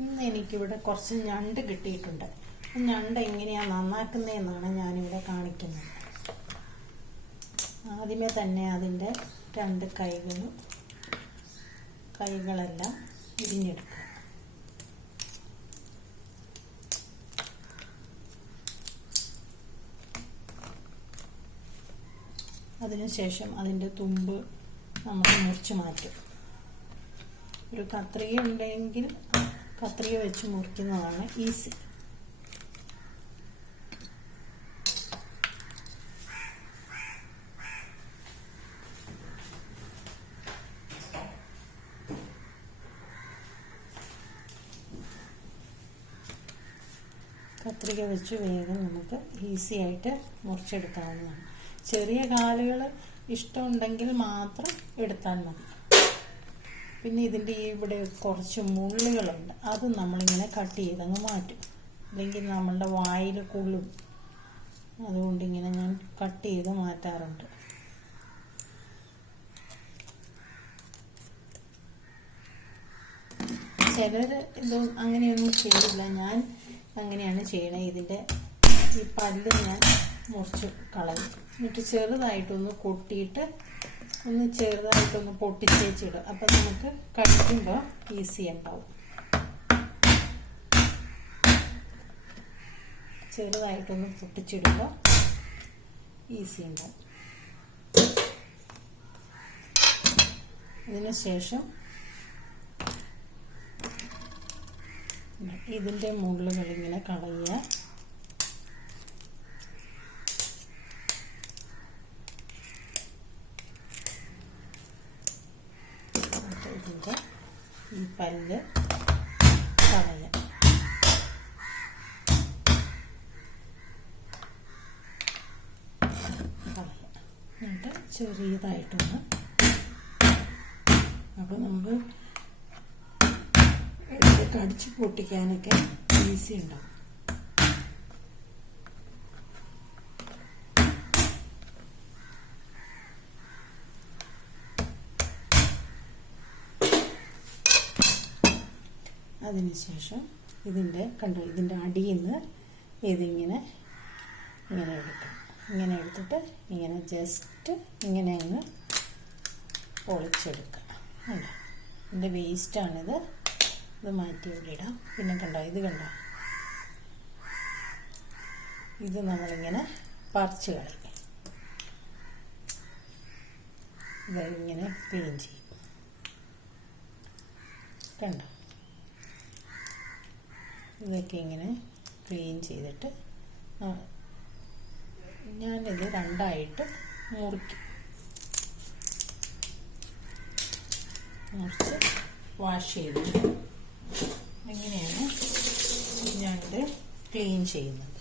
ഇന്ന് എനിക്കിവിടെ കുറച്ച് ഞണ്ട് കിട്ടിയിട്ടുണ്ട്. ഞണ്ട് എങ്ങനെയാണ് നന്നാക്കുന്നതെന്നാണ് ഞാനിവിടെ കാണിക്കുന്നത്. ആദ്യമേ തന്നെ അതിൻ്റെ രണ്ട് കൈകളെല്ലാം ഇരിഞ്ഞെടുക്കുക. അതിനുശേഷം അതിൻ്റെ തുമ്പ് നമുക്ക് മുറിച്ച് മാറ്റും. ഒരു കത്രിക ഉണ്ടെങ്കിൽ കത്രിക വെച്ച് മുറിക്കുന്നതാണ് ഈസി. കത്രിക വെച്ച് വേഗം നമുക്ക് ഈസി ആയിട്ട് മുറിച്ചെടുക്കാവുന്നതാണ്. ചെറിയ കാലുകൾ ഇഷ്ടമുണ്ടെങ്കിൽ മാത്രം എടുത്താൽ മതി. പിന്നെ ഇതിൻ്റെ ഇവിടെ കുറച്ച് മുള്ളുകളുണ്ട്, അത് നമ്മളിങ്ങനെ കട്ട് ചെയ്തങ്ങ് മാറ്റും, അല്ലെങ്കിൽ നമ്മളുടെ വായിൽ കൊള്ളും. അതുകൊണ്ട് ഇങ്ങനെ ഞാൻ കട്ട് ചെയ്ത് മാറ്റാറുണ്ട്. ചിലർ ഇത് അങ്ങനെയൊന്നും ചെയ്യില്ല, ഞാൻ അങ്ങനെയാണ് ചെയ്യണത്. ഇതിൻ്റെ ഈ പല്ല് ഞാൻ മുറിച്ച് കളയും. എന്നിട്ട് ചെറുതായിട്ടൊന്ന് കൊട്ടിയിട്ട് ചെറുതായിട്ടൊന്ന് പൊട്ടിച്ചേച്ചിടും. അപ്പം നമുക്ക് കഴിക്കുമ്പോൾ ഈസി ഉണ്ടാവും. ചെറുതായിട്ടൊന്ന് പൊട്ടിച്ചിടുമ്പോൾ ഈസി ഉണ്ടാവും. അതിനുശേഷം ഇതിൻ്റെ മുള്ളുകളിങ്ങനെ കളയുക. ഇതിൻ്റെ ഈ പല്ല് കളയാം. എന്നിട്ട് ചെറിയതായിട്ടൊന്ന്, അപ്പോൾ നമുക്ക് കടിച്ച് പൊട്ടിക്കാനൊക്കെ ഈസി ഉണ്ടാവും. അതിനുശേഷം ഇതിൻ്റെ അടിയിൽ നിന്ന് ഇതിങ്ങനെ എടുക്കാം. ഇങ്ങനെ എടുത്തിട്ട് ഇങ്ങനെ ജസ്റ്റ് ഇങ്ങനെ അങ്ങ് പൊളിച്ചെടുക്കാം. അല്ല, ഇതിൻ്റെ വേസ്റ്റാണിത്. ഇത് മാറ്റി ഇവിടെ ഇടാം. പിന്നെ ഇത് കണ്ടോ, ഇത് നമ്മളിങ്ങനെ പറിച്ച് കളയും. ഇതിങ്ങനെ ക്ലീൻ ചെയ്യും. കണ്ടോ, ഇതൊക്കെ ഇങ്ങനെ ക്ലീൻ ചെയ്തിട്ട് ഞാനിത് രണ്ടായിട്ട് മുറിച്ച് വാഷ് ചെയ്തു. അങ്ങനെയാണ് ഞണ്ട് ക്ലീൻ ചെയ്യുന്നത്.